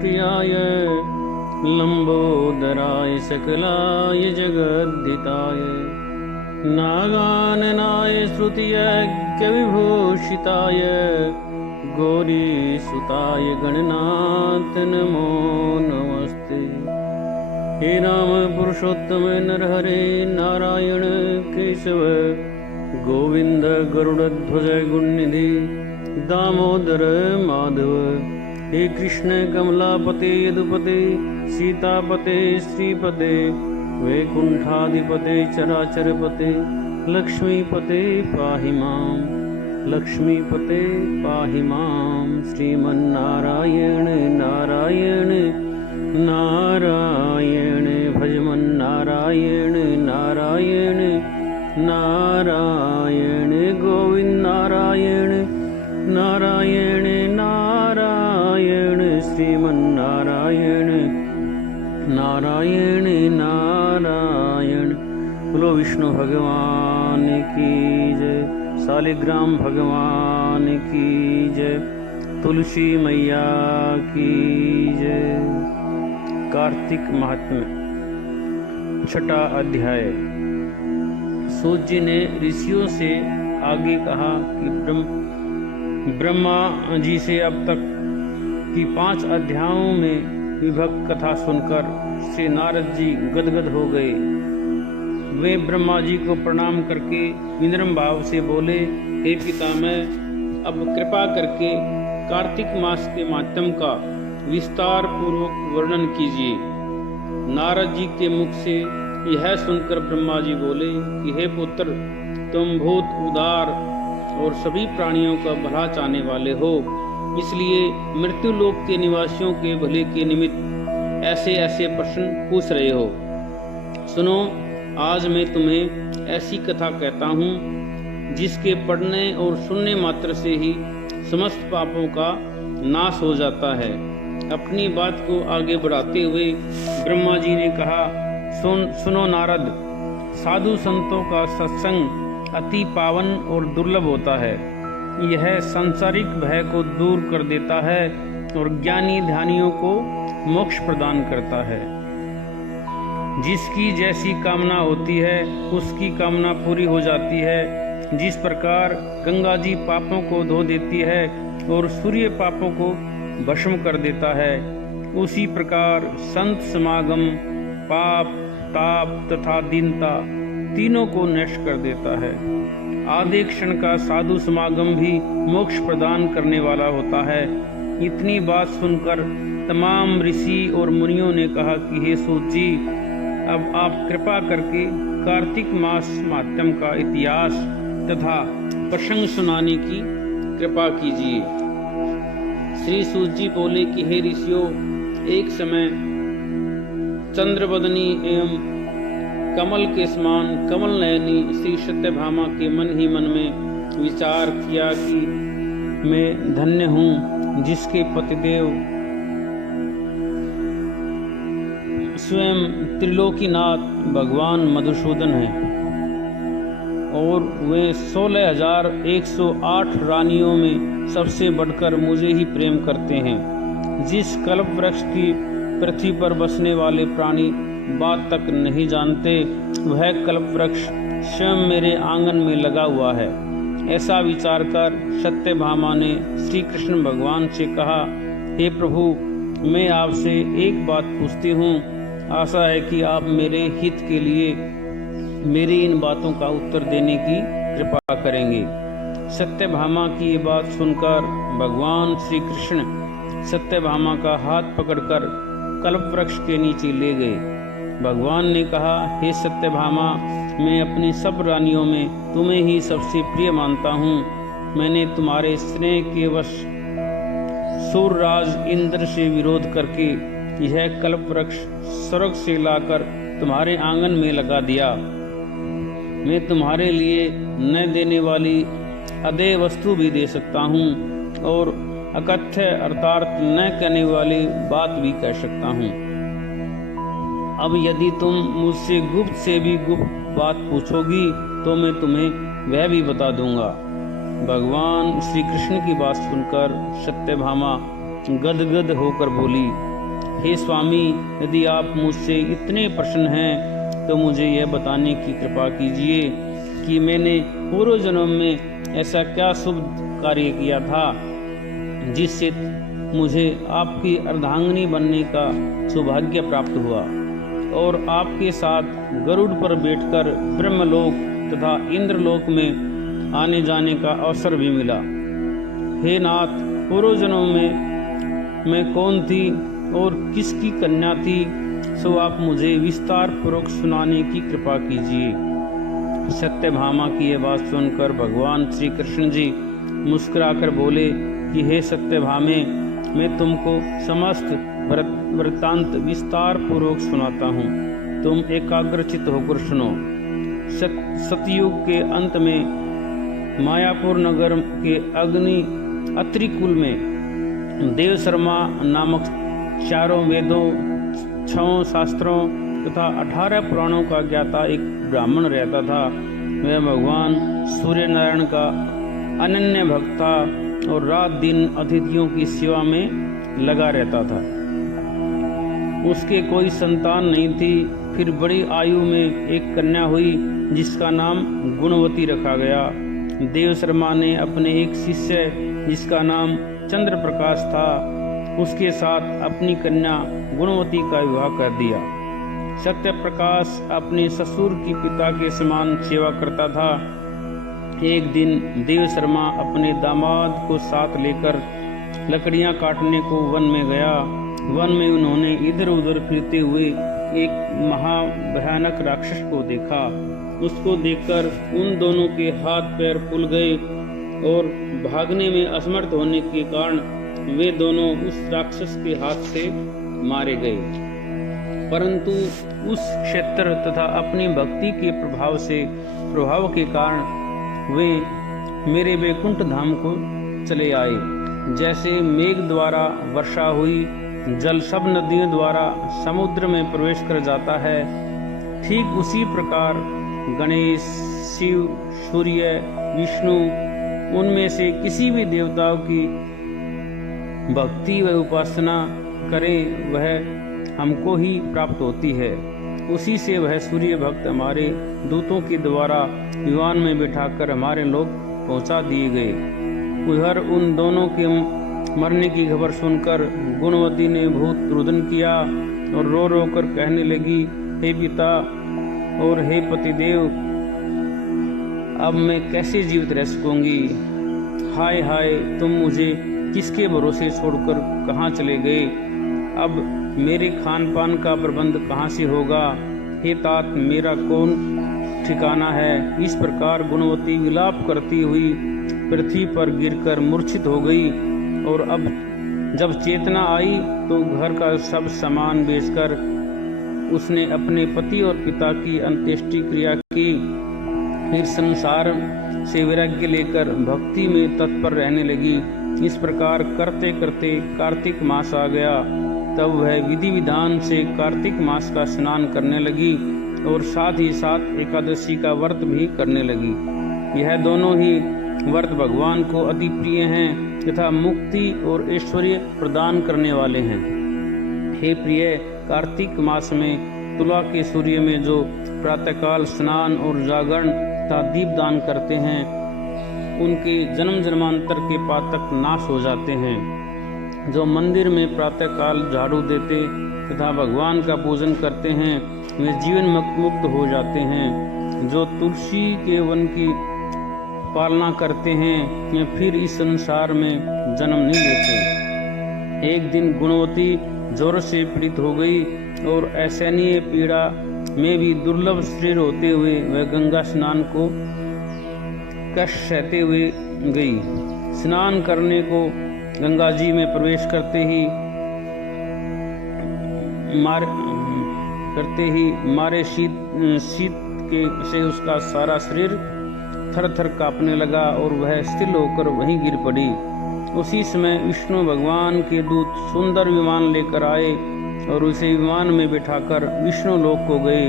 प्रियाय लंबोदराय सकलाय जगद्धिताय नागाननाय श्रुतियज्ञविभूषिताय गौरीसुताय गणनाथ नमो नमस्ते। हे राम पुरुषोत्तम नरहरे नारायण केशव गोविंद गरुड़ध्वज गुणनिधि दामोदर माधव। हे कृष्ण कमलापते यदुपते सीतापते श्रीपते वैकुंठाधिपते चराचरपते लक्ष्मीपते पाहि मां लक्ष्मीपते पाहि मां। श्रीमन्नारायण नारायण नारायण भजमन नारायण नारायण नारायण गोविंद नारायण नारायण नारायण श्रीमन्नारायण नारायण नारायण। बोलो विष्णु भगवान की जय, शालिग्राम भगवान की जय, तुलसी मैया की जय। कार्तिक महात्म्य छठा अध्याय। सूत जी ने ऋषियों से आगे कहा कि ब्रह्मा जी से अब तक की 5 अध्यायों में विभक्त कथा सुनकर श्री नारद जी गदगद हो गए। वे ब्रह्मा जी को प्रणाम करके विनम्र भाव से बोले, हे पितामह, अब कृपा करके कार्तिक मास के माध्यम का विस्तार पूर्वक वर्णन कीजिए। नारद जी के मुख से यह सुनकर ब्रह्मा जी बोले कि हे पुत्र, तुम बहुत उदार और सभी प्राणियों का भला चाहने वाले हो, इसलिए मृत्यु लोक के निवासियों के भले के निमित्त ऐसे ऐसे प्रश्न पूछ रहे हो। सुनो, आज मैं तुम्हें ऐसी कथा कहता हूँ जिसके पढ़ने और सुनने मात्र से ही समस्त पापों का नाश हो जाता है। अपनी बात को आगे बढ़ाते हुए ब्रह्मा जी ने कहा, सुनो नारद, साधु संतों का सत्संग अति पावन और दुर्लभ होता है। यह सांसारिक भय को दूर कर देता है और ज्ञानी ध्यानियों को मोक्ष प्रदान करता है। जिसकी जैसी कामना होती है उसकी कामना पूरी हो जाती है। जिस प्रकार गंगा जी पापों को धो देती है और सूर्य पापों को भस्म कर देता है, उसी प्रकार संत समागम पाप ताप तथा दीनता तीनों को नष्ट कर देता है। आधे क्षण का साधु समागम भी मोक्ष प्रदान करने वाला होता है। इतनी बात सुनकर तमाम ऋषि और मुनियों ने कहा कि हे सूत जी, अब आप कृपा करके कार्तिक मास माध्यम का इतिहास तथा प्रसंग सुनाने की कृपा कीजिए। श्री सूत जी बोले कि हे ऋषियों, एक समय चंद्रवदनी एवं कमल के समान कमल नयनी श्री सत्यभामा के मन ही मन में विचार किया कि मैं धन्य हूँ जिसके पतिदेव स्वयं त्रिलोकीनाथ भगवान मधुसूदन हैं और वे 16,108 रानियों में सबसे बढ़कर मुझे ही प्रेम करते हैं। जिस कल्प वृक्ष की पृथ्वी पर बसने वाले प्राणी बात तक नहीं जानते, वह कल्प वृक्ष स्वयं मेरे आंगन में लगा हुआ है। ऐसा विचार कर सत्यभामा ने श्री कृष्ण भगवान से कहा, हे प्रभु, मैं आपसे एक बात पूछती हूँ। आशा है कि आप मेरे हित के लिए मेरी इन बातों का उत्तर देने की कृपा करेंगे। सत्यभामा की ये बात सुनकर भगवान श्री कृष्ण सत्यभामा का हाथ पकड़कर कल्प वृक्ष के नीचे ले गए। भगवान ने कहा, हे सत्यभामा, मैं अपनी सब रानियों में तुम्हें ही सबसे प्रिय मानता हूँ। मैंने तुम्हारे स्नेह के वश सूरराज इंद्र से विरोध करके यह कल्प वृक्ष स्वर्ग से लाकर तुम्हारे आंगन में लगा दिया। मैं तुम्हारे लिए न देने वाली अदेय वस्तु भी दे सकता हूँ और अकथ्य अर्थात न कहने वाली बात भी कह सकता हूँ। अब यदि तुम मुझसे गुप्त से भी गुप्त बात पूछोगी तो मैं तुम्हें वह भी बता दूंगा। भगवान श्री कृष्ण की बात सुनकर सत्यभामा गदगद होकर बोली, हे स्वामी, यदि आप मुझसे इतने प्रसन्न हैं तो मुझे यह बताने की कृपा कीजिए कि मैंने पूर्व जन्म में ऐसा क्या शुभ कार्य किया था जिससे मुझे आपकी अर्धांगिनी बनने का सौभाग्य प्राप्त हुआ और आपके साथ गरुड़ पर बैठकर ब्रह्मलोक तथा इंद्रलोक में आने जाने का अवसर भी मिला। हे नाथ, पूर्व जन्म में मैं कौन थी और किसकी कन्या थी, सो आप मुझे विस्तार पूर्वक सुनाने की कृपा कीजिए। सत्यभामा की यह बात सुनकर भगवान श्री कृष्ण जी मुस्कुराकर बोले कि हे सत्यभामे, मैं तुमको समस्त वृत्तांत विस्तार पूर्वक सुनाता हूँ। तुम एकाग्रचित होकर सुनो। सतयुग के अंत में मायापुर नगर के अग्नि अत्रिकुल में देव शर्मा नामक 4 वेदों, 6 शास्त्रों तथा 18 पुराणों का ज्ञाता एक ब्राह्मण रहता था। वह भगवान सूर्य नारायण का अनन्य भक्त था और रात दिन अतिथियों की सेवा में लगा रहता था। उसके कोई संतान नहीं थी। फिर बड़ी आयु में एक कन्या हुई जिसका नाम गुणवती रखा गया। देव शर्मा ने अपने एक शिष्य जिसका नाम चंद्र प्रकाश था, उसके साथ अपनी कन्या गुणवती का विवाह कर दिया। सत्य प्रकाश अपने ससुर की पिता के समान सेवा करता था। एक दिन देव शर्मा अपने दामाद को साथ लेकर लकड़ियां काटने को वन में गया। वन में उन्होंने इधर उधर फिरते हुए एक महाभयानक राक्षस को देखा। उसको देखकर उन दोनों के हाथ पैर फूल गए और भागने में असमर्थ होने के कारण वे दोनों उस राक्षस के हाथ से मारे गए। परंतु उस क्षेत्र तथा अपनी भक्ति के प्रभाव के कारण वे मेरे वैकुंठ धाम को चले आए। जैसे मेघ द्वारा वर्षा हुई, जल सब नदियों द्वारा समुद्र में प्रवेश कर जाता है, ठीक उसी प्रकार गणेश, शिव, सूर्य, विष्णु, उनमें से किसी भी देवताओं की भक्ति व उपासना करे वह हमको ही प्राप्त होती है। उसी से वह सूर्य भक्त हमारे दूतों के द्वारा विमान में बिठाकर हमारे लोग पहुंचा दिए गए। उधर उन दोनों के मरने की खबर सुनकर गुणवती ने बहुत रुदन किया और रो रो कर कहने लगी, हे पिता और हे पतिदेव, अब मैं कैसे जीवित रह सकूंगी। हाय हाय, तुम मुझे किसके भरोसे छोड़कर कहाँ चले गए। अब मेरे खान पान का प्रबंध कहाँ से होगा। हे तात, मेरा कौन ठिकाना है। इस प्रकार गुणवती विलाप करती हुई पृथ्वी पर गिरकर मूर्छित हो गई और अब जब चेतना आई तो घर का सब सामान बेचकर उसने अपने पति और पिता की अंत्येष्टि क्रिया की। फिर संसार से वैराग्य लेकर भक्ति में तत्पर रहने लगी। इस प्रकार करते करते कार्तिक मास आ गया। तब वह विधि विधान से कार्तिक मास का स्नान करने लगी और साथ ही साथ एकादशी का व्रत भी करने लगी। यह दोनों ही व्रत भगवान को अति प्रिय हैं तथा मुक्ति और ऐश्वर्य प्रदान करने वाले हैं। हे प्रिय, कार्तिक मास में तुला के सूर्य में जो प्रातःकाल स्नान और जागरण तथा दीपदान करते हैं, उनके जन्म जन्मांतर के पातक नाश हो जाते हैं। जो मंदिर में प्रातःकाल झाड़ू देते तथा भगवान का पूजन करते हैं, वे जीवन मुक्त हो जाते हैं। जो तुलसी के वन की पालना करते हैं, वे फिर इस संसार में जन्म नहीं लेते। एक दिन गुणवती जोर से पीड़ित हो गई और असहनीय पीड़ा में भी दुर्लभ शरीर होते हुए वह गंगा स्नान को कष्ट सहते हुए गई। स्नान करने को गंगा जी में प्रवेश करते ही मारे शीत से उसका सारा शरीर थर थर कांपने लगा और वह स्थिर होकर वहीं गिर पड़ी। उसी समय विष्णु भगवान के दूत सुंदर विमान लेकर आए और उसे विमान में बिठाकर विष्णु लोक को गए।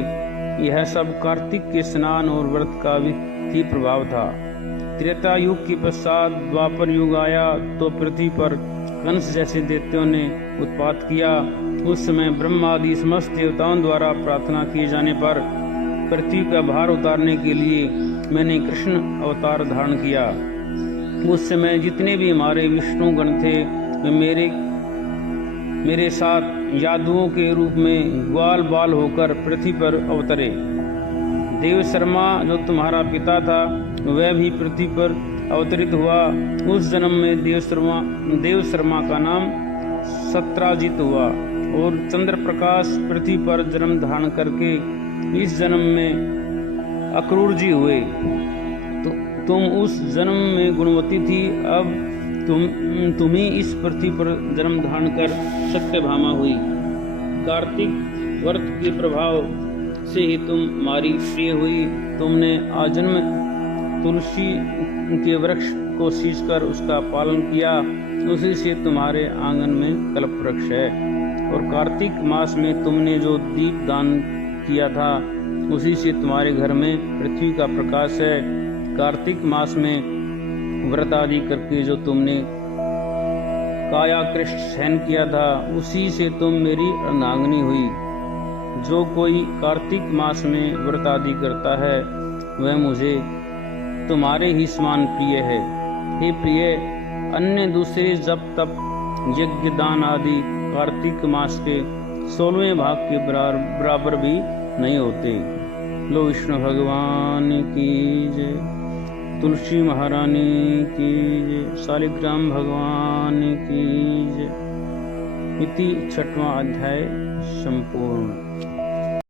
यह सब कार्तिक के स्नान और व्रत का भी प्रभाव था। त्रेता युग के पश्चात द्वापर युग आया तो पृथ्वी पर कंस जैसे दैत्यों ने उत्पात किया, उस समय ब्रह्मा आदि समस्त देवताओं द्वारा प्रार्थना किए जाने पर पृथ्वी का भार उतारने के लिए मैंने कृष्ण अवतार धारण किया। उस समय जितने भी हमारे विष्णु गण थे वे मेरे साथ यादवों के रूप में ग्वाल बाल होकर पृथ्वी पर अवतरे। देव शर्मा जो तुम्हारा पिता था वह भी पृथ्वी पर अवतरित हुआ। उस जन्म में देव शर्मा का नाम सत्राजित हुआ और चंद्र प्रकाश पृथ्वी पर जन्म धारण करके इस जन्म में अक्रूर जी हुए। तो तुम उस जन्म में गुणवती थी, अब तुम ही इस पृथ्वी पर जन्म धारण कर सत्यभामा हुई। कार्तिक व्रत के प्रभाव से ही तुम हमारी प्रिय हुई। तुमने आजन्म तुलसी के वृक्ष को सींच कर उसका पालन किया, उसी से तुम्हारे आंगन में कल्प वृक्ष है। और कार्तिक मास में तुमने जो दीप दान किया था उसी से तुम्हारे घर में पृथ्वी का प्रकाश है। कार्तिक मास में व्रत आदि करके जो तुमने काया कृष्ण सहन किया था उसी से तुम मेरी अर्धांगिनी हुई। जो कोई कार्तिक मास में व्रत आदि करता है वह मुझे तुम्हारे ही समान प्रिय है। हे प्रिय, अन्य दूसरे जप तप यज्ञ दान आदि कार्तिक मास के 16वें भाग के बराबर भी नहीं होते। लो विष्णु भगवान की जय, तुलसी महारानी की जय, शालिग्राम भगवान की जय। इति 6वां अध्याय संपूर्ण।